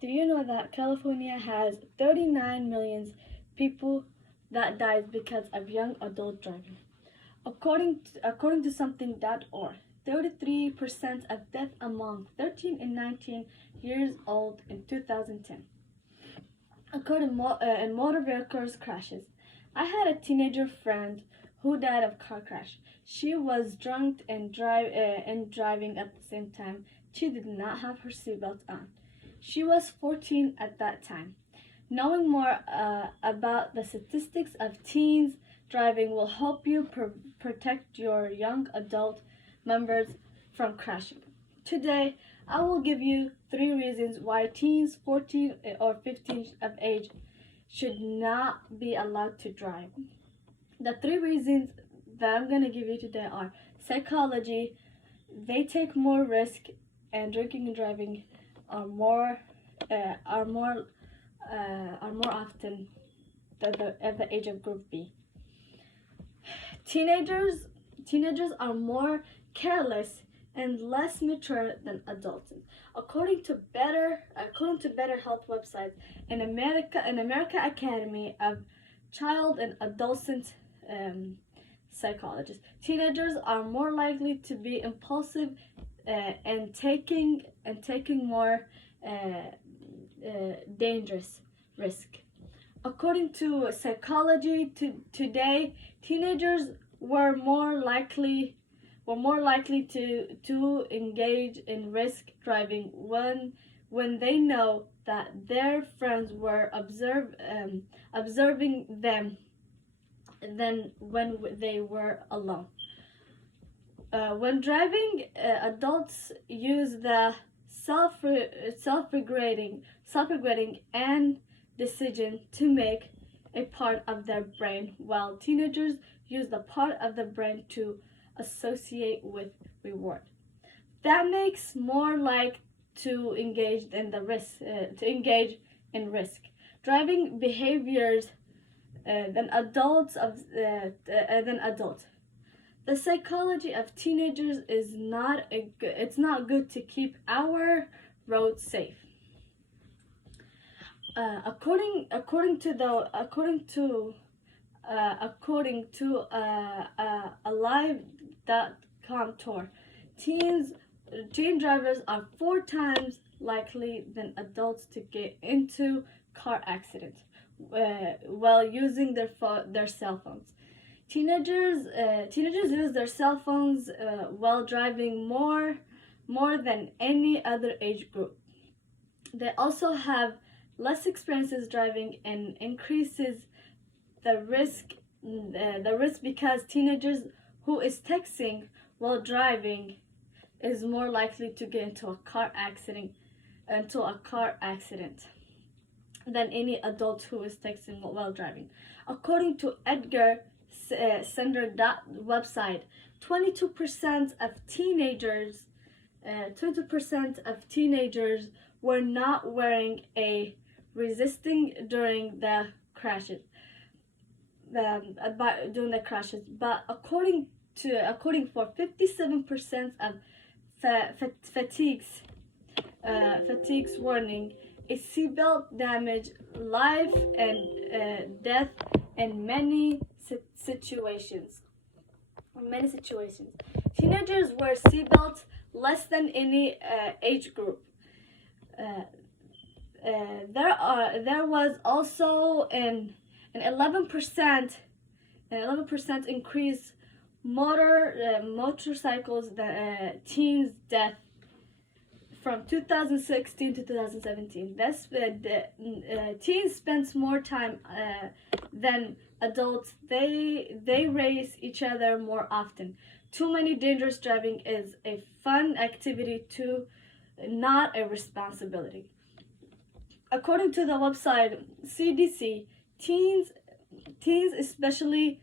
Do you know that California has 39 million people that dies because of young adult driving? According to something.org, 33% of death among 13 and 19 years old in 2010 occurred in motor vehicles crashes. I had a teenager friend who died of car crash. She was drunk and driving at the same time. She did not have her seatbelt on. She was 14 at that time. Knowing more about the statistics of teens driving will help you protect your young adult members from crashing. Today, I will give you 3 reasons why teens 14 or 15 of age should not be allowed to drive. The 3 reasons that I'm going to give you today are psychology, they take more risk, and drinking and driving are more often at the age of group B. Teenagers are more careless and less mature than adults. According to Better Health website, an American Academy of Child and Adolescent Psychologists, teenagers are more likely to be impulsive and taking more dangerous risk. According to psychology, today teenagers were more likely to engage in risk driving when they know that their friends were observing them than when they were alone. When driving, adults use the self-regulating and decision to make a part of their brain, while teenagers use the part of the brain to associate with reward. That makes more like to engage in risk driving behaviors than adults. The psychology of teenagers is it's not good to keep our roads safe. According to a live.com tour, teen drivers are 4 times likely than adults to get into car accidents while using their cell phones. Teenagers use their cell phones while driving more than any other age group. They also have less experiences driving and increases the risk because teenagers who is texting while driving is more likely to get into a car accident than any adult who is texting while driving. According to Edgar Sender website, 22% of teenagers were not wearing a resisting during the crashes. But according for 57% of fatigues warning, a seatbelt damage life and death in many situations. Teenagers wear seatbelts less than any age group. There was also an 11% increase motorcycles teens death from 2016 to 2017. Teens spend more time than adults. They race each other more often. Too many dangerous driving is a fun activity not a responsibility. According to the website CDC, teens, especially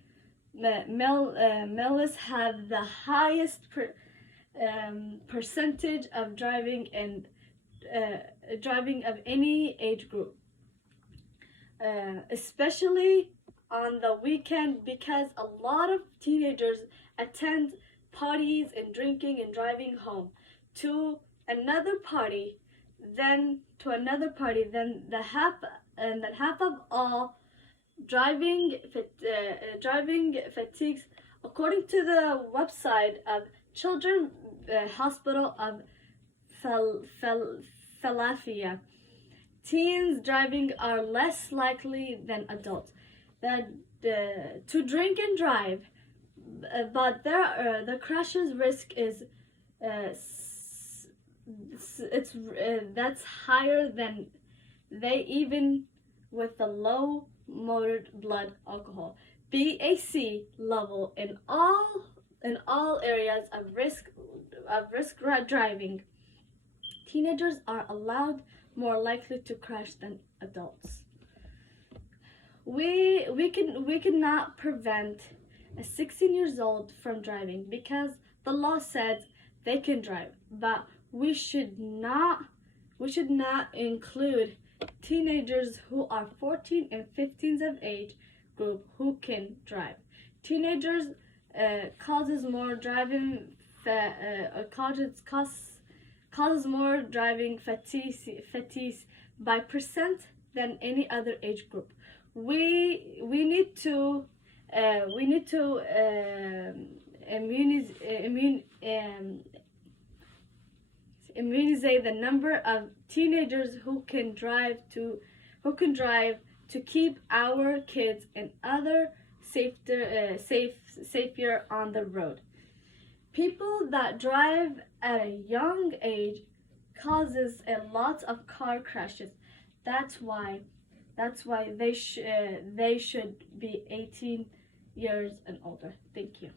males, have the highest percentage of driving of any age group, especially on the weekend, because a lot of teenagers attend parties and drinking and driving home to another party then to another party, then half of all driving fatigues, according to the website of Children's Hospital of Philadelphia. Teens driving are less likely than adults to drink and drive, but the crashes risk is that's higher than they even with the low motor blood alcohol BAC level in all areas of risk driving. Teenagers are allowed more likely to crash than adults. We cannot prevent a 16 years old from driving because the law says they can drive, but we should not include teenagers who are 14 and 15 of age group who can drive. Teenagers causes more driving causes more driving fatigue by percent than any other age group. We need to immunize the number of teenagers who can drive to keep our kids and other safer on the road. People that drive at a young age causes a lot of car crashes. That's why they should be 18 years and older. Thank you.